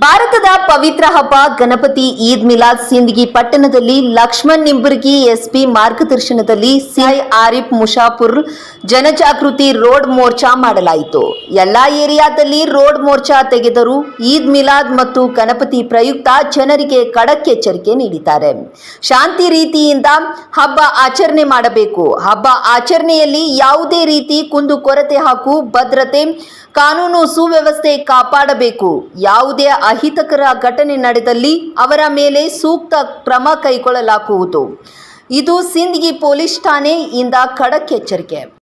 ಭಾರತದ ಪವಿತ್ರ ಹಬ್ಬ ಗಣಪತಿ ಈದ್ ಮಿಲಾದ್ ಸಿಂದಗಿ ಪಟ್ಟಣದಲ್ಲಿ ಲಕ್ಷ್ಮಣ್ ನಿಂಬರ್ಗಿ ಎಸ್ಪಿ ಮಾರ್ಗದರ್ಶನದಲ್ಲಿ ಸಿಐ ಆರಿಫ್ ಮುಷಾಪುರ್ ಜನಜಾಗೃತಿ ರೋಡ್ ಮೋರ್ಚಾ ಮಾಡಲಾಯಿತು. ಎಲ್ಲಾ ಏರಿಯಾದಲ್ಲಿ ರೋಡ್ ಮೋರ್ಚಾ ತೆಗೆದರು ಈದ್ ಮಿಲಾದ್ ಮತ್ತು ಗಣಪತಿ ಪ್ರಯುಕ್ತ ಜನರಿಗೆ ಖಡಕ್ ಎಚ್ಚರಿಕೆ ನೀಡಿದ್ದಾರೆ. ಶಾಂತಿ ರೀತಿಯಿಂದ ಹಬ್ಬ ಆಚರಣೆ ಮಾಡಬೇಕು. ಹಬ್ಬ ಆಚರಣೆಯಲ್ಲಿ ಯಾವುದೇ ರೀತಿ ಕುಂದುಕೊರತೆ ಹಾಗೂ ಭದ್ರತೆ, ಕಾನೂನು ಸುವ್ಯವಸ್ಥೆ ಕಾಪಾಡಬೇಕು. ಯಾವುದೇ ಅಹಿತಕರ ಘಟನೆ ನಡೆದಲ್ಲಿ ಅವರ ಮೇಲೆ ಸೂಕ್ತ ಕ್ರಮ ಕೈಗೊಳ್ಳಲಾಗುವುದು. ಇದು ಸಿಂದಗಿ ಪೊಲೀಸ್ ಠಾಣೆಯಿಂದ ಖಡಕ್ ಎಚ್ಚರಿಕೆ.